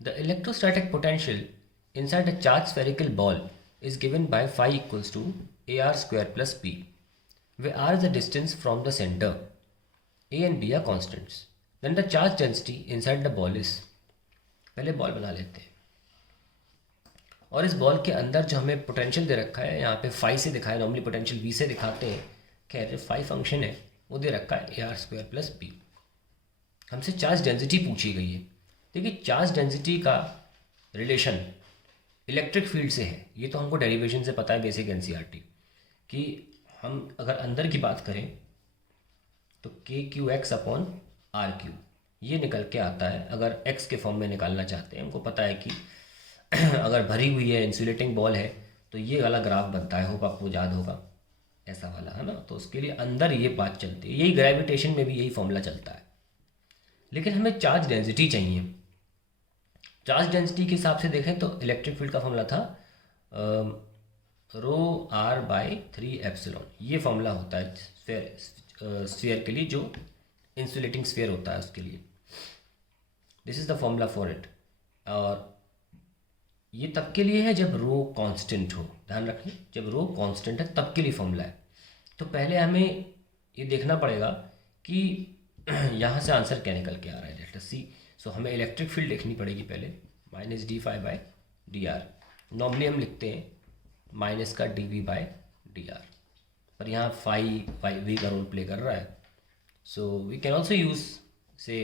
The electrostatic potential inside a charged spherical ball is given by phi equals to ar square plus b, where r is the distance from the center. A and B are constants. Then the charge density inside the ball is, पहले ball बना लेते हैं, और इस ball के अंदर जो हमें पोटेंशियल दे रखा है, यहाँ पे फाई से दिखाया, नॉर्मली पोटेंशियल बी से दिखाते हैं, खैर जो फाई फंक्शन है वो दे रखा है A R square plus B. हमसे चार्ज डेंसिटी पूछी गई है। देखिए चार्ज डेंसिटी का रिलेशन इलेक्ट्रिक फील्ड से है, ये तो हमको डेरिवेशन से पता है बेसिक एनसीईआरटी, कि हम अगर अंदर की बात करें तो K Q X upon R Q ये निकल के आता है। अगर एक्स के फॉर्म में निकालना चाहते हैं, हमको पता है कि अगर भरी हुई है इंसुलेटिंग बॉल है तो ये वाला ग्राफ बनता है, होप आपको याद होगा, ऐसा वाला है ना। तो उसके लिए अंदर ये बात चलती है, यही ग्रेविटेशन में भी यही फॉर्मूला चलता है। लेकिन हमें चार्ज डेंसिटी चाहिए। चार्ज डेंसिटी के हिसाब से देखें तो इलेक्ट्रिक फील्ड का फॉर्मूला था रो आर बाई 3 एप्सिलॉन, ये फॉर्मूला होता है स्फीयर के लिए, जो इंसुलेटिंग स्फीयर होता है उसके लिए। This is the formula for it. और ये तब के लिए है जब रो कांस्टेंट हो, ध्यान रखिए, जब रो कांस्टेंट है तब के लिए फॉर्मूला है। तो पहले हमें ये देखना पड़ेगा कि यहाँ से आंसर क्या निकल के आ रहा है, लेट अस सी। सो हमें इलेक्ट्रिक फील्ड देखनी पड़ेगी पहले, minus D phi by D R. Normally हम लिखते हैं माइनस का D V by D R, पर यहाँ फाई वी का रोल प्ले कर रहा है। So we can also use से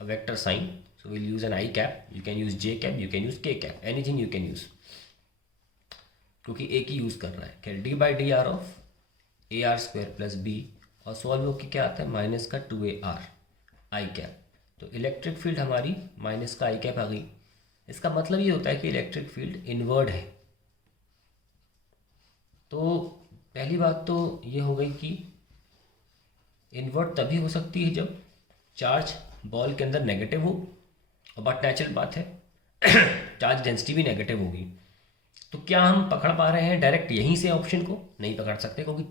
a vector sign, so we'll use an I cap, you can use J cap, you can use K cap, anything you can use, क्योंकि एक ही use कर रहा है। खैर D by D R of A R square plus B, और solve होकर क्या आता है माइनस का 2AR आई कैप। तो इलेक्ट्रिक फील्ड हमारी माइनस का आई कैप आ गई। इसका मतलब ये होता है कि इलेक्ट्रिक फील्ड इनवर्ड है। तो पहली बात तो ये हो गई कि इनवर्ड तभी हो सकती है जब चार्ज बॉल के अंदर नेगेटिव हो, और बट नेचुरल बात है चार्ज डेंसिटी भी नेगेटिव होगी। तो क्या हम पकड़ पा रहे हैं डायरेक्ट यहीं से ऑप्शन को? नहीं पकड़ सकते, क्योंकि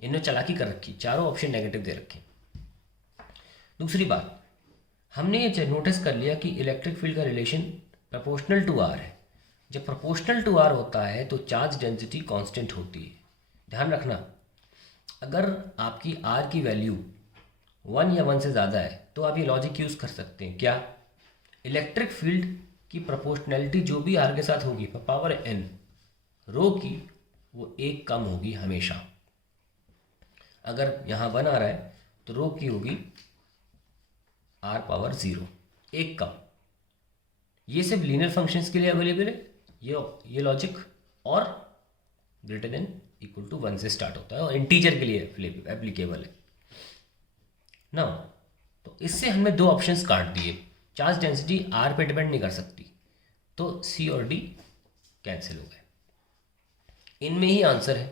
इन्होंने चालाकी कर रखी, चारों ऑप्शन नेगेटिव दे रखे। दूसरी बात, हमने ये नोटिस कर लिया कि इलेक्ट्रिक फील्ड का रिलेशन प्रोपोर्शनल टू आर है। जब प्रोपोर्शनल टू आर होता है तो चार्ज डेंसिटी कांस्टेंट होती है। ध्यान रखना, अगर आपकी आर की वैल्यू 1 या 1 से ज़्यादा है तो आप ये लॉजिक यूज़ कर सकते हैं, क्या इलेक्ट्रिक फील्ड की प्रोपोर्शनैलिटी जो भी आर के साथ होगी पावर n, रो की वो एक कम होगी हमेशा। अगर यहाँ 1 आ रहा है तो रो की होगी r पावर 0, एक कम। ये सिर्फ लीनियर फंक्शंस के लिए अवेलेबल है ये लॉजिक, और ग्रेटर देन इक्वल टू 1 से स्टार्ट होता है, और इंटीजर के लिए एप्लीकेबल है ना। तो इससे हमने दो ऑप्शंस काट दिए। चार्ज डेंसिटी आर पे डिपेंड नहीं कर सकती, तो सी और डी कैंसिल हो गए। इनमें ही आंसर है।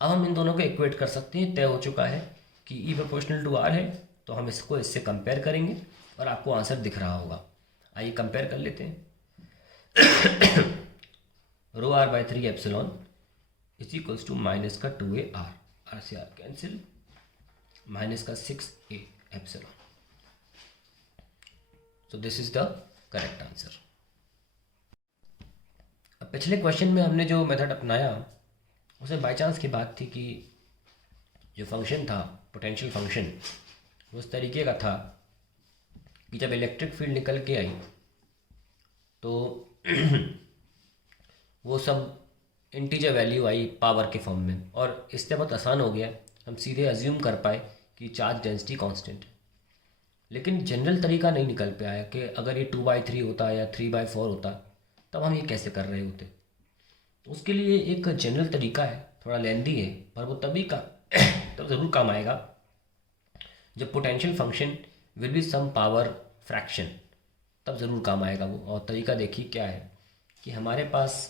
अब हम इन दोनों को इक्वेट कर सकते हैं। तय हो चुका है कि ई प्रोपोर्शनल टू आर है, तो हम इसको इससे कंपेयर करेंगे और आपको आंसर दिख रहा होगा। आइए कंपेयर कर लेते हैं। Rho R by 3 epsilon is equals to minus का 2AR, आर से आर कैंसिल, माइनस का 6A epsilon. So this is the correct answer. अब पिछले क्वेश्चन में हमने जो मेथड अपनाया उसमें बाय चांस की बात थी कि जो फंक्शन था पोटेंशियल फंक्शन वो उस तरीके का था कि जब इलेक्ट्रिक फील्ड निकल के आई तो वो सब इंटीजर वैल्यू आई पावर के फॉर्म में, और इससे बहुत आसान हो गया, हम सीधे अज्यूम कर पाए कि चार्ज डेंसिटी कांस्टेंट है। लेकिन जनरल तरीका नहीं निकल पे आया कि अगर ये 2/3 होता या 3/4 होता तब हम ये कैसे कर रहे होते। उसके लिए एक जनरल तरीका है, थोड़ा लेंदी है, पर वो तभी का तब ज़रूर काम आएगा जब potential function will be some power fraction, तब ज़रूर काम आएगा वो। और तरीका देखिए क्या है कि हमारे पास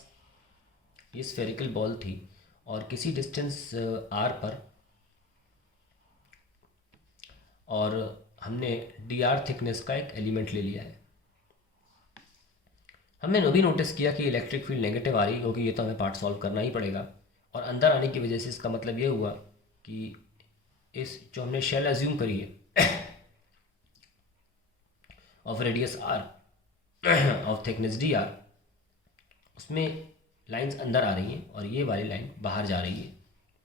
ये स्फेरिकल बॉल थी और किसी डिस्टेंस r पर, और हमने dr थिकनेस का एक एलिमेंट ले लिया है। हमने वो भी नोटिस किया कि इलेक्ट्रिक फील्ड नेगेटिव आ रही, क्योंकि ये तो हमें पार्ट सॉल्व करना ही पड़ेगा। और अंदर आने की वजह से इसका मतलब ये हुआ कि इस जो हमने शेल अज्यूम करी है of radius r, of thickness D R, उसमें लाइंस अंदर आ रही हैं और ये वाली लाइन बाहर जा रही है,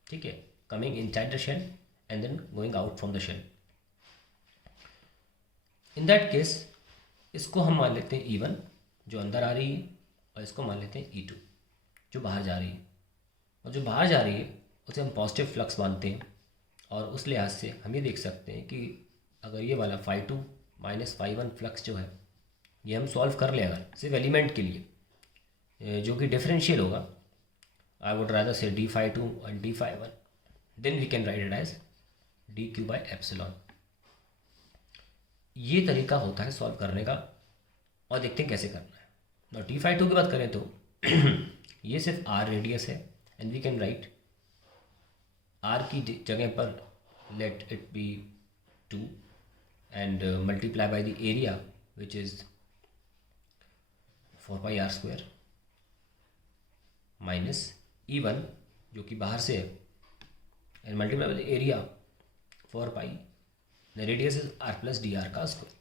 ठीक है, coming inside the shell and then going out from the shell. In that case इसको हम मान लेते हैं E1 जो अंदर आ रही है, और इसको मान लेते हैं E2 जो बाहर जा रही है। और जो बाहर जा रही है उसे हम पॉजिटिव फ्लक्स मानते हैं, और उस लिहाज से हम ये देख सकते हैं कि अगर ये वाला φ2 माइनस φ1 फ्लक्स जो है ये हम सॉल्व कर लें अगर सिर्फ एलिमेंट के लिए, जो कि डिफरेंशियल होगा, आई वुड रादर से d∅2 और d∅1, then we can write it as dq/ε। ये तरीका होता है सॉल्व करने का, और देखते हैं कैसे करना है। और d∅2 की बात करें तो ये सिर्फ r रेडियस है, and we can write r की जगह पर let it be 2 and multiply by the area which is 4πr² minus E1 जो कि बाहर से है, and multiply by the area 4π, the radius is r plus dr का square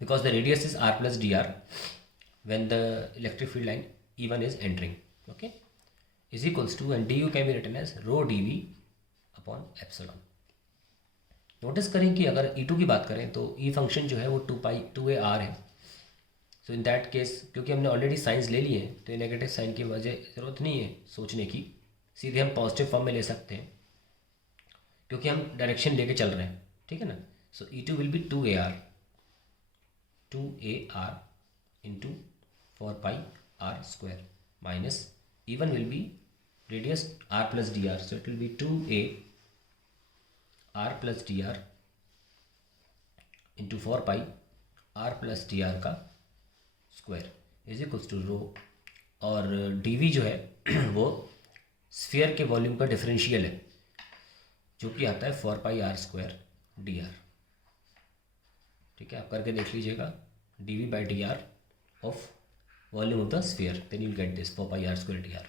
because the radius is r plus dr when the electric field line E1 is entering, okay, is equals to, and du can be written as rho dV upon epsilon। Notice करें कि अगर E2 की बात करें तो E function जो है वो 2a r है। सो इन दैट केस क्योंकि हमने ऑलरेडी साइंस ले लिए तो ये नेगेटिव साइन की वजह ज़रूरत नहीं है सोचने की, सीधे हम पॉजिटिव फॉर्म में ले सकते हैं क्योंकि हम डायरेक्शन लेके चल रहे हैं, ठीक है ना। सो E2 will be 2ar into 4πr² minus E1 will be radius r plus dr, so it will be 2ar plus dr into 4πr plus dr का स्क्वायर इज इक्वल्स टू रो, और dv जो है वो स्फीयर के volume का differential है जो कि आता है 4πr² dr, ठीक है। आप करके देख लीजिएगा dv/dr of volume of the sphere, then you get this 4πr² dr।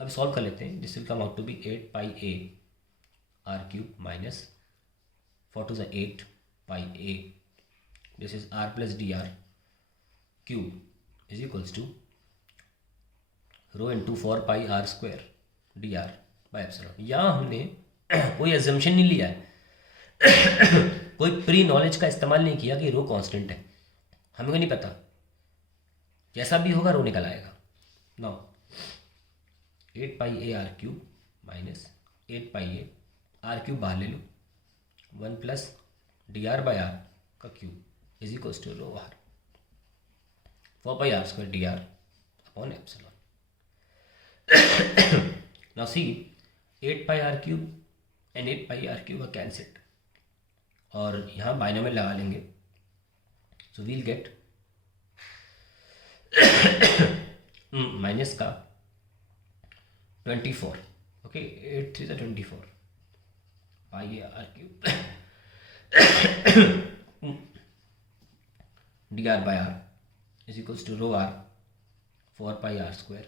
अब सॉल्व कर लेते हैं। This will come out to be 8πa r³ minus 4 to the 8πa, this is r plus dr cube is equals to rho into 4πr² dr by epsilon. यहाँ हमने कोई assumption नहीं लिया है कोई प्री नॉलेज का इस्तेमाल नहीं किया कि रो कांस्टेंट है, हमें को नहीं पता, जैसा भी होगा रो निकल आएगा। Now 8πa r³ minus 8πa r³ बाहर ले लो, 1 प्लस dr/r का cube is equals to rho r 4πr² dr upon epsilon. Now see 8π r³ and 8π r³ are cancelled, और यहाँ बाइनोमियल लगा लेंगे, सो वील गेट माइनस का 24, okay, 8 3 24 pi r³ dr/r is equals to rho r 4πr²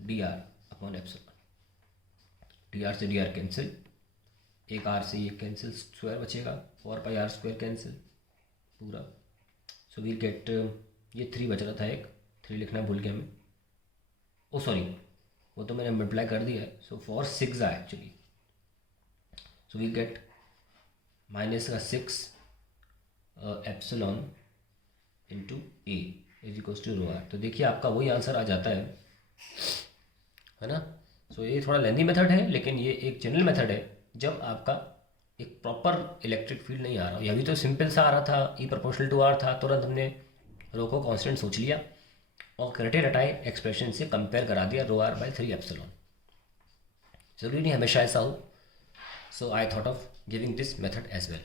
dr upon epsilon. dr से dr cancel, एक r से ये cancel, square बचेगा, 4πr² कैंसिल पूरा, सो वी गेट, ये 3 बच रहा था, एक 3 लिखना भूल गया मैं, ओ सॉरी वो तो मैंने मल्टीप्लाई कर दिया है, सो 4 6 है actually, so we get minus का 6 epsilon into a is equals to rho r। तो देखिए आपका वही आंसर आ जाता है ना। सो ये थोड़ा लेंदी मेथड है, लेकिन ये एक जनरल मेथड है जब आपका एक प्रॉपर इलेक्ट्रिक फील्ड नहीं आ रहा। यह भी तो सिंपल सा आ रहा था, E प्रोपोर्शनल टू r था, तुरंत हमने रो को कांस्टेंट सोच लिया और करटे रटाए एक्सप्रेशन से कंपेयर करा दिया रो r/3 एप्सिलॉन। जरूरी नहीं हमेशा ऐसा हो, so I thought of giving this method as well.